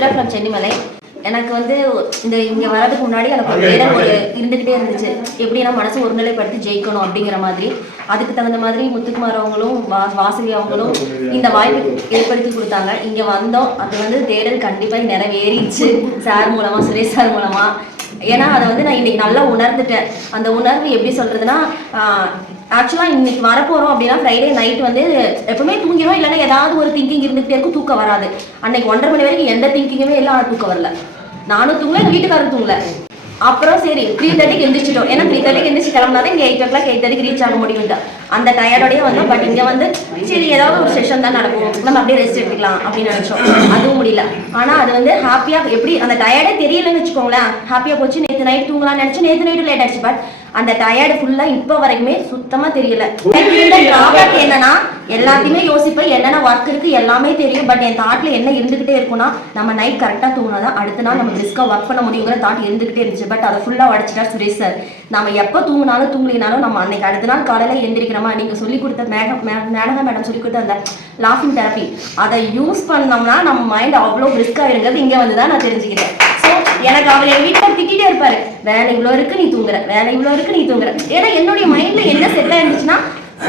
Rudra from Chennimalai. எனக்கு வந்து இந்த இங்கே வரதுக்கு முன்னாடி எனக்கு ஒரு தேடல் ஒரு இருந்துக்கிட்டே இருந்துச்சு. எப்படின்னா மனசு ஒருநிலைப்படுத்தி ஜெயிக்கணும் அப்படிங்கிற மாதிரி. அதுக்கு தகுந்த மாதிரி முத்துக்குமார் அவங்களும் வாசவி அவங்களும் இந்த வாய்ப்பு ஏற்படுத்தி கொடுத்தாங்க. இங்கே வந்தோம். அது வந்து தேடல் கண்டிப்பாக நிறைவேறிச்சு சார் மூலமாக, சுரேஷ் சார் மூலமாக. ஏன்னா அதை வந்து நான் இன்னைக்கு நல்லா உணர்ந்துட்டேன். அந்த உணர்வு எப்படி சொல்றதுன்னா, ஆக்சுவலாக இன்னைக்கு வரப்போகிறோம் அப்படின்னா ஃப்ரைடே நைட் வந்து எப்பவுமே தூங்கிடும், இல்லைன்னா ஏதாவது ஒரு திங்கிங் இருந்துகிட்டே இருக்கும், தூக்கம் வராது. அன்னைக்கு 1:30 மணி வரைக்கும் எந்த திங்கிங்குமே இல்லை, ஆனால் தூக்கம் வரல. நானும் தூங்கல, எங்கள் வீட்டுக்காரரும் தூங்கல. அப்புறம் சரி 3:30க்கு எந்திரிச்சிட்டோம். ஏன்னா 3:30க்கு எந்திரிச்சு கிளம்புனா இங்கே 8 o'clock 8:30க்கு ரீச் ஆக முடியும். அந்த டயர்டோடய வந்தோம். பட் இங்கே வந்து சரி ஏதாவது ஒரு செஷன் தான் நடக்கும், நம்ம அப்படியே ரெஸ்ட் எடுத்துக்கலாம் அப்படின்னு நினச்சோம். அதுவும் முடியல. ஆனால் அது வந்து ஹாப்பியாக எப்படி அந்த டயர்டே தெரியலன்னு வச்சுக்கோங்களேன். ஹாப்பியாக போச்சு. நேற்று நைட் தூங்கலாம்னு நினச்சி நேற்று நைட்டு லேட் ஆயிடுச்சு. பட் அந்த டயர்டு ஃபுல்லாக இப்போ வரைக்குமே சுத்தமாக தெரியல. என்னன்னா எல்லாத்தையுமே யோசிப்பேன், என்னென்ன ஒர்க் இருக்குது எல்லாமே தெரியும். பட் என் தாட்டில் என்ன இருந்துகிட்டே இருக்குன்னா, நம்ம நைட் கரெக்டாக தூங்கினாதான் அடுத்த நாள் நம்ம ரிஸ்க்காக ஒர்க் பண்ண முடியுங்கிற தாட் இருந்துகிட்டே இருந்துச்சு. பட் அதை ஃபுல்லாக உடச்சிட்டா சுரேஷ் சார். நம்ம எப்போ தூங்கினாலும் தூங்கலினாலும் நம்ம அன்னைக்கு அடுத்த நாள் காலையில் எந்திரிக்கிறோமா, நீங்கள் சொல்லிக் கொடுத்த மேடம் சொல்லிக் கொடுத்த அந்த லாஃபிங் தெரப்பி அதை யூஸ் பண்ணோம்னா நம்ம மைண்ட் அவ்வளோ பிரிஸ்க் ஆகிடுங்கிறது இங்கே வந்து தான் நான் தெரிஞ்சுக்கிறேன். ஸோ எனக்கு அவர் என் வீட்டில் திட்டிகிட்டே இருப்பார், வேலை இவ்வளோ இருக்குது நீ தூங்குற, வேலை இவ்வளோ இருக்குது நீ தூங்குற. ஏன்னா என்னுடைய மைண்டில் என்ன செட் ஆயிருந்துச்சுன்னா,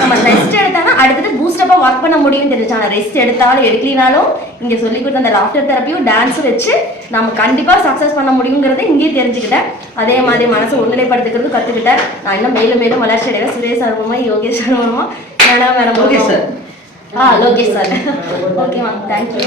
நம்ம ரெஸ்ட் எடுத்தாலும் அடுத்தது பூஸ்டப்பாக ஒர்க் பண்ண முடியும்னு தெரிஞ்சு. ஆனால் ரெஸ்ட் எடுத்தாலும் எடுக்கலினாலும் இங்கே சொல்லிக் கொடுத்த அந்த லாஃப்டர் தெரப்பியும் டான்ஸும் வச்சு நம்ம கண்டிப்பாக சக்ஸஸ் பண்ண முடியுங்கிறத இங்கேயே தெரிஞ்சுக்கிட்டேன். அதே மாதிரி மனசை ஒருநிலைப்படுத்துக்கிறது கற்றுக்கிட்டேன். நான் இன்னும் மேலும் மேலும் வளர்ச்சி அடைவேன். சுரேஷ் சார் மூலமாக, யோகேஷ் சார் மூலமாக, மேடம் லோகேஷ் சார். ஓகேம்மா, தேங்க்யூ.